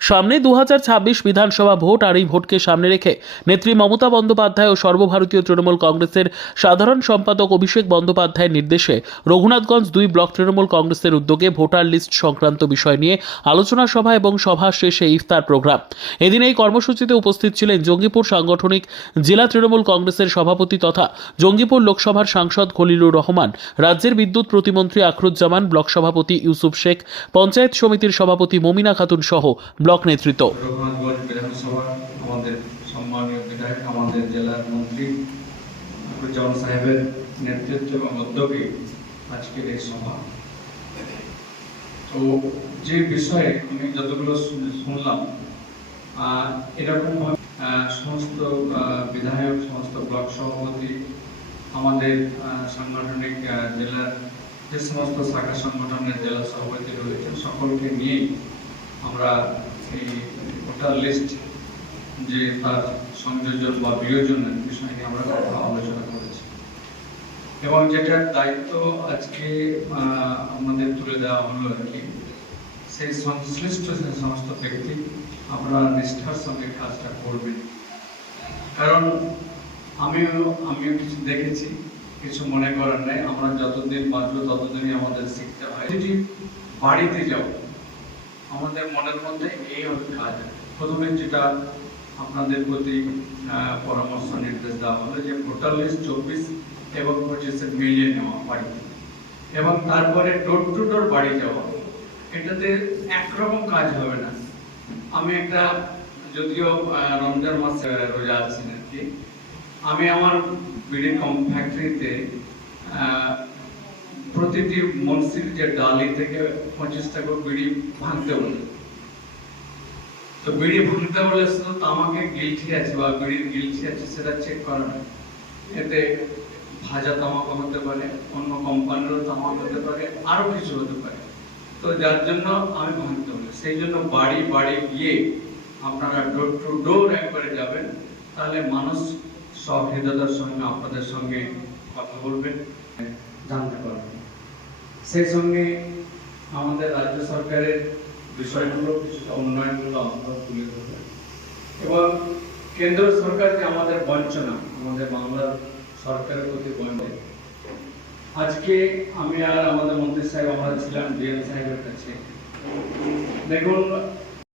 সামনে 2026 বিধানসভা ভোট আর এই ভোটকে সামনে রেখে নেত্রী মমতা বন্দ্যোপাধ্যায় ও সর্বভারতীয় তৃণমূল কংগ্রেসের সাধারণ সম্পাদক অভিষেক বন্দ্যোপাধ্যায়ের নির্দেশে রঘুনাথগঞ্জ 2 ব্লক তৃণমূল কংগ্রেসের উদ্যোগে ভোটার লিস্ট সংক্রান্ত বিষয় নিয়ে আলোচনা সভা এবং সভা শেষে ইফতার প্রোগ্রাম। এদিন এই কর্মসূচিতে উপস্থিত ছিলেন জঙ্গিপুর সাংগঠনিক জেলা তৃণমূল কংগ্রেসের সভাপতি তথা জঙ্গিপুর লোকসভার সাংসদ খলিলুর রহমান, রাজ্যের বিদ্যুৎ প্রতিমন্ত্রী আখরুজ্জামান, ব্লক সভাপতি ইউসুফ শেখ, পঞ্চায়েত সমিতির সভাপতি মমিনা খাতুন সহ ব্লক নেতৃত্ব। রঘুনাথগঞ্জ বিধানসভা আমাদের সম্মানীয় বিধায়ক আমাদের জেলার মন্ত্রী আখরুজ্জামান সাহেবের নেতৃত্ব এবং উদ্যোগে আজকের এই সভা। তো যে বিষয়ে আমি যতগুলো শুনলাম, এরকম সমস্ত বিধায়ক, সমস্ত ব্লক সভাপতি, আমাদের সাংগঠনিক জেলার যে সমস্ত শাখা সংগঠনের জেলা সভাপতি রয়েছে, সকলকে নিয়েই আমরা এই ভোটার লিস্ট যে তার সংযোজন বা বিয়োজনের বিষয় নিয়ে আমরা কথা আলোচনা করেছি এবং যেটার দায়িত্ব আজকে আমাদের তুলে দেওয়া হলো আর কি, সেই সংশ্লিষ্ট যে সমস্ত ব্যক্তি আপনারা নিষ্ঠার সঙ্গে কাজটা করবেন। কারণ আমিও কিছু দেখেছি, কিছু মনে করার নেই। আমরা যতদিন বাঁচবো ততদিনই আমাদের শিখতে হয়। যদি বাড়িতে যাবো, আমাদের মনের মধ্যে এই কাজ। প্রথমে যেটা আপনাদের প্রতি পরামর্শ নির্দেশ দেওয়া হলো যে ভোটার লিস্ট 24 এবং 25 মিলিয়ে নেওয়া বাড়িতে, এবং তারপরে ডোর টু ডোর বাড়ি যাওয়া। এটাতে একরকম কাজ হবে না। আমি একটা, যদিও রমজান মাসে রোজা আছি নাকি, আমি আমার বিড়ি ফ্যাক্টরিতে প্রতিটি মনসির যে ডালি থেকে 25টা করে বিড়ি ভাঙতে বলে। তো বিড়ি ভাঙতে বলে শুধু তামাকে গিলটি আছে বা বিড়ির গিলটি আছে সেটা চেক করা না। এতে ভাজা তামাক হতে পারে, অন্য কোম্পানিরও তামাক হতে পারে, আরো কিছু হতে পারে। তো যার জন্য আমি ভাঙতে বলি, সেই জন্য বাড়ি বাড়ি গিয়ে আপনারা ডোর টু ডোর একবারে যাবেন, তাহলে মানুষ সহৃদয়তার সঙ্গে আপনাদের সঙ্গে কথা বলবেন, জানতে পারবেন। সেই সঙ্গে আমাদের রাজ্য সরকারের বিষয়গুলো, কিছুটা উন্নয়নগুলো আমরা তুলে ধরবেন এবং কেন্দ্র সরকার যে আমাদের বঞ্চনা, আমাদের বাংলার সরকারের প্রতি বঞ্চনা। আজকে আমি আর আমাদের মন্ত্রী সাহেব আমরা ছিলাম ডিএম সাহেবের কাছে। দেখুন,